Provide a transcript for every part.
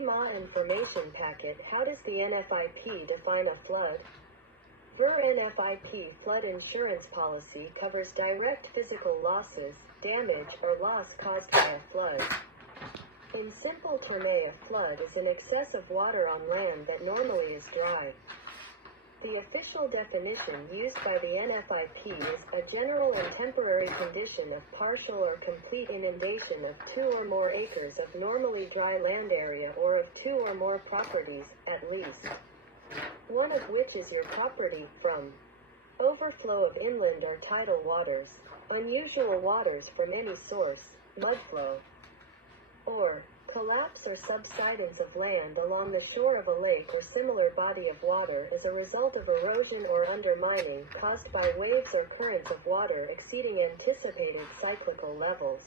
FEMA Information Packet. How does the NFIP define a flood? Ver NFIP flood insurance policy covers direct physical losses, damage, or loss caused by a flood. In simple terms, a flood is an excess of water on land that normally is dry. The official definition used by the NFIP is a general and temporary condition of partial or complete inundation of 2 or more acres of normally dry land area or of 2 or more properties, at least one of which is your property, from overflow of inland or tidal waters, unusual waters from any source, mudflow, or collapse or subsidence of land along the shore of a lake or similar body of water as a result of erosion or undermining caused by waves or currents of water exceeding anticipated cyclical levels.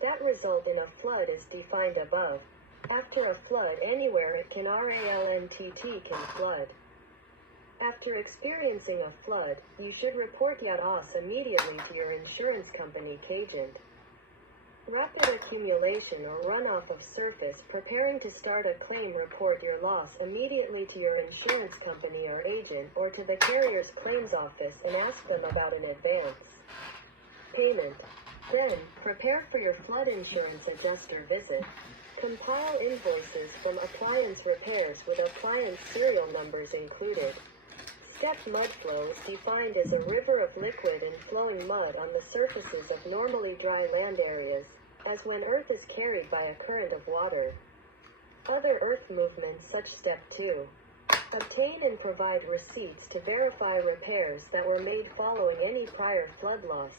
That result in a flood is defined above. After a flood anywhere it can can flood. After experiencing a flood, you should report your loss immediately to your insurance company agent. Rapid accumulation or runoff of surface. Preparing to start a claim, report your loss immediately to your insurance company or agent or to the carrier's claims office and ask them about an advance payment. Then, prepare for your flood insurance adjuster visit. Compile invoices from appliance repairs with appliance serial numbers included. Step mudflow is defined as a river of liquid and flowing mud on the surfaces of normally dry land areas, as when earth is carried by a current of water. Other earth movements such Step 2. Obtain and provide receipts to verify repairs that were made following any prior flood loss.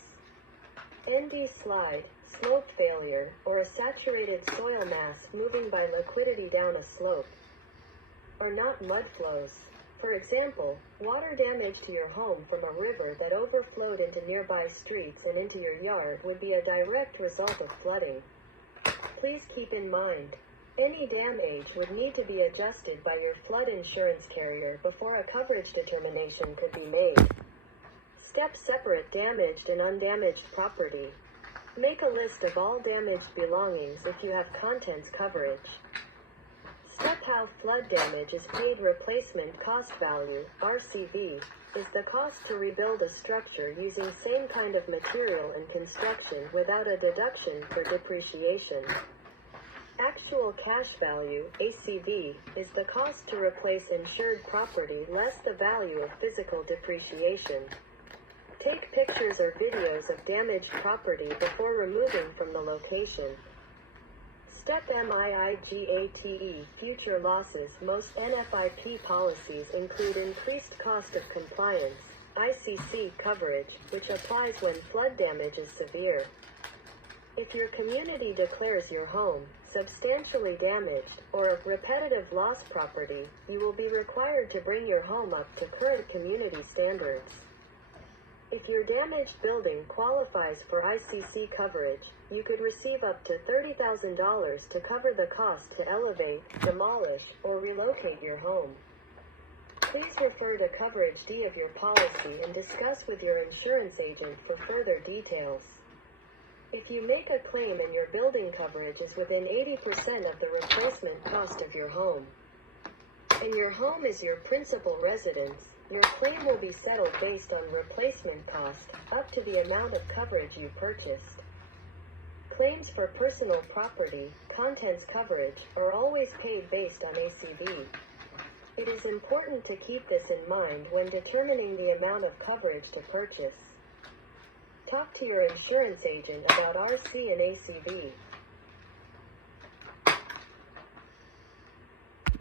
ND slide, slope failure, or a saturated soil mass moving by liquidity down a slope. Or not mudflows. For example, water damage to your home from a river that overflowed into nearby streets and into your yard would be a direct result of flooding. Please keep in mind, any damage would need to be adjusted by your flood insurance carrier before a coverage determination could be made. Step separate damaged and undamaged property. Make a list of all damaged belongings if you have contents coverage. Step how flood damage is paid. Replacement cost value, RCV, is the cost to rebuild a structure using same kind of material and construction without a deduction for depreciation. Actual cash value, ACV, is the cost to replace insured property less the value of physical depreciation. Take pictures or videos of damaged property before removing from the location. Step MIIGATE, future losses. Most NFIP policies include increased cost of compliance, ICC coverage, which applies when flood damage is severe. If your community declares your home substantially damaged or of repetitive loss property, you will be required to bring your home up to current community standards. If your damaged building qualifies for ICC coverage, you could receive up to $30,000 to cover the cost to elevate, demolish, or relocate your home. Please refer to Coverage D of your policy and discuss with your insurance agent for further details. If you make a claim and your building coverage is within 80% of the replacement cost of your home, and your home is your principal residence, your claim will be settled based on replacement cost, up to the amount of coverage you purchased. Claims for personal property, contents coverage, are always paid based on ACV. It is important to keep this in mind when determining the amount of coverage to purchase. Talk to your insurance agent about RC and ACV.